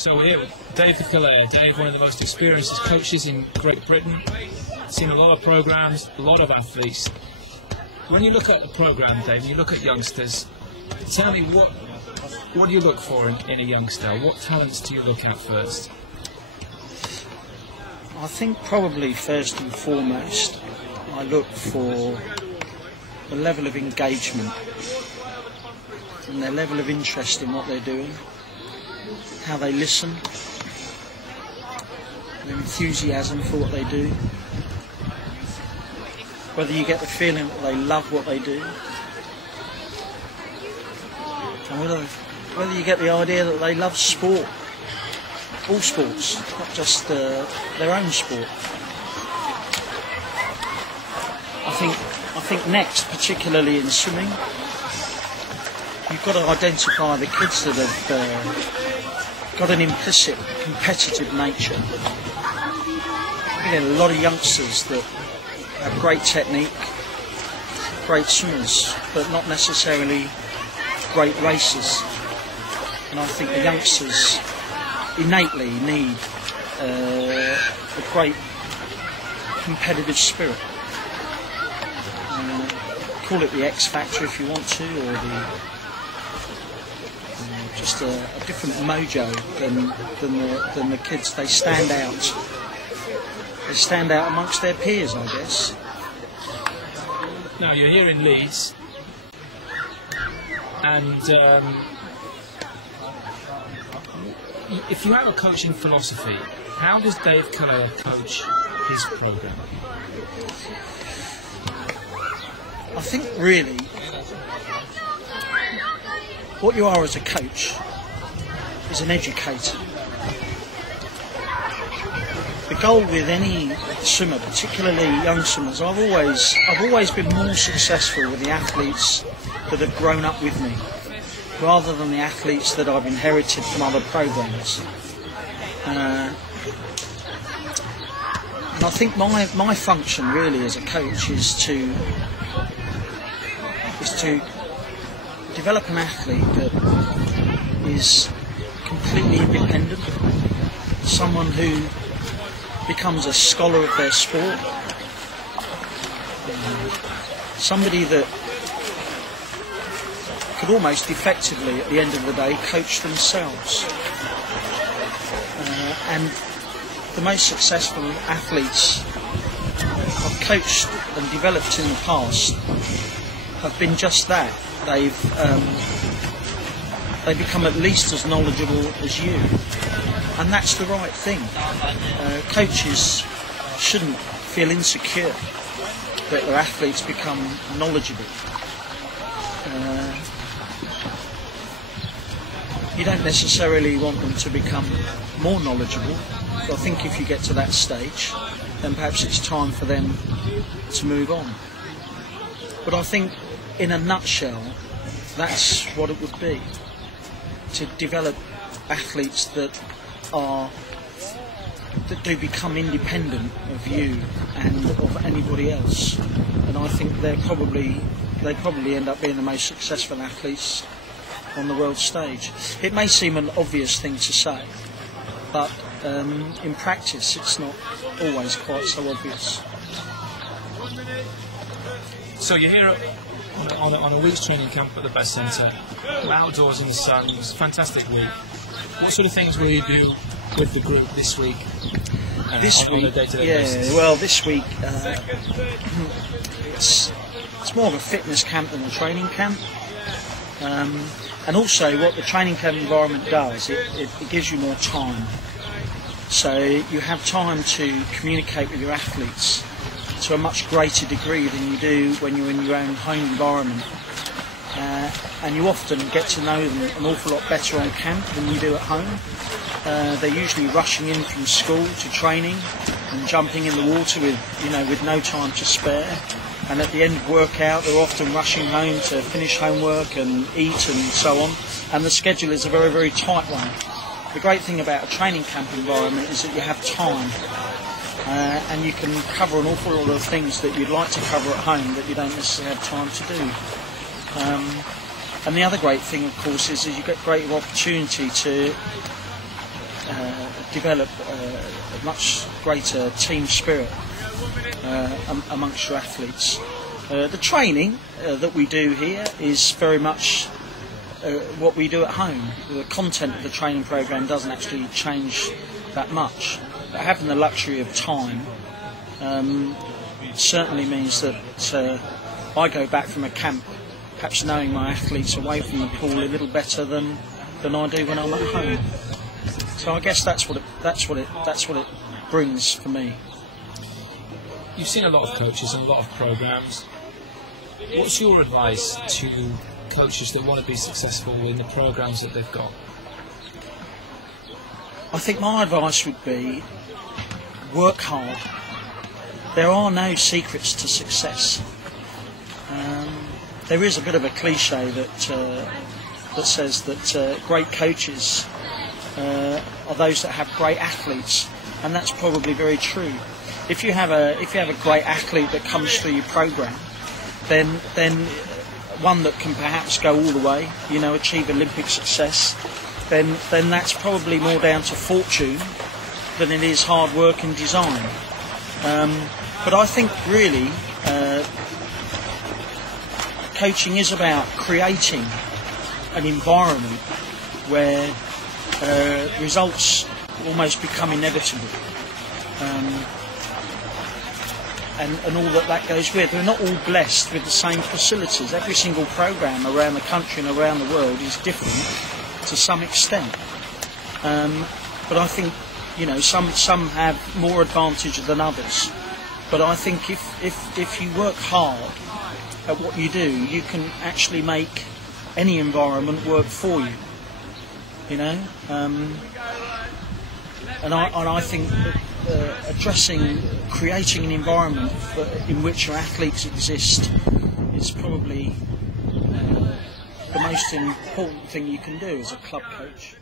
So we're here with Dave Calleja. Dave, one of the most experienced coaches in Great Britain. Seen a lot of programs, a lot of athletes. When you look at the program, Dave, you look at youngsters, tell me what do you look for in a youngster? What talents do you look at first? I think probably first and foremost I look for the level of engagement and their level of interest in what they're doing, how they listen, their enthusiasm for what they do, whether you get the feeling that they love what they do, and whether you get the idea that they love sport, all sports, not just their own sport. I think next, particularly in swimming, you've got to identify the kids that have got an implicit competitive nature. You get a lot of youngsters that have great technique, great swimmers, but not necessarily great racers. And I think the youngsters innately need a great competitive spirit. Call it the X factor if you want to, or just a different mojo than the kids. They stand out. They stand out amongst their peers, I guess. Now you're here in Leeds, and if you have a coaching philosophy, how does Dave Calleja coach his program? I think really what you are as a coach is an educator. The goal with any swimmer, particularly young swimmers, I've always been more successful with the athletes that have grown up with me, rather than the athletes that I've inherited from other programs. And I think my function really as a coach is to develop an athlete that is completely independent, someone who becomes a scholar of their sport, somebody that could almost effectively, at the end of the day, coach themselves. And the most successful athletes I've coached and developed in the past have been just that. They become at least as knowledgeable as you, and that's the right thing. Coaches shouldn't feel insecure that their athletes become knowledgeable. You don't necessarily want them to become more knowledgeable. So I think if you get to that stage, then perhaps it's time for them to move on. But I think, in a nutshell, that's what it would be, to develop athletes that do become independent of you and of anybody else. And I think they probably end up being the most successful athletes on the world stage. It may seem an obvious thing to say, but in practice it's not always quite so obvious. So you're here on a week's training camp at the Best Centre, outdoors in the sun. It was a fantastic week. What sort of things will you do with the group this week? On a day-to-day basis? Well, this week it's more of a fitness camp than a training camp. And also what the training camp environment does, it gives you more time. So you have time to communicate with your athletes to a much greater degree than you do when you're in your own home environment. And you often get to know them an awful lot better on camp than you do at home. They're usually rushing in from school to training and jumping in the water with no time to spare. And at the end of workout, they're often rushing home to finish homework and eat and so on. And the schedule is a very, very tight one. The great thing about a training camp environment is that you have time. And you can cover an awful lot of things that you'd like to cover at home that you don't necessarily have time to do. And the other great thing, of course, is you get greater opportunity to develop a much greater team spirit amongst your athletes. The training that we do here is very much what we do at home. The content of the training program doesn't actually change that much. But having the luxury of time certainly means that I go back from a camp perhaps knowing my athletes away from the pool a little better than I do when I'm at home. So I guess that's what it brings for me. You've seen a lot of coaches and a lot of programs. What's your advice to coaches that want to be successful in the programs that they've got? I think my advice would be work hard. There are no secrets to success. There is a bit of a cliche that says that great coaches are those that have great athletes, and that's probably very true. If you have a great athlete that comes through your program, then one that can perhaps go all the way, achieve Olympic success, then that's probably more down to fortune than it is hard work and design. But I think really coaching is about creating an environment where results almost become inevitable, and all that goes with. We're not all blessed with the same facilities. Every single program around the country and around the world is different to some extent. But I think some have more advantage than others. But I think if you work hard at what you do, you can actually make any environment work for you. And I think that creating an environment in which your athletes exist is probably the most important thing you can do as a club coach.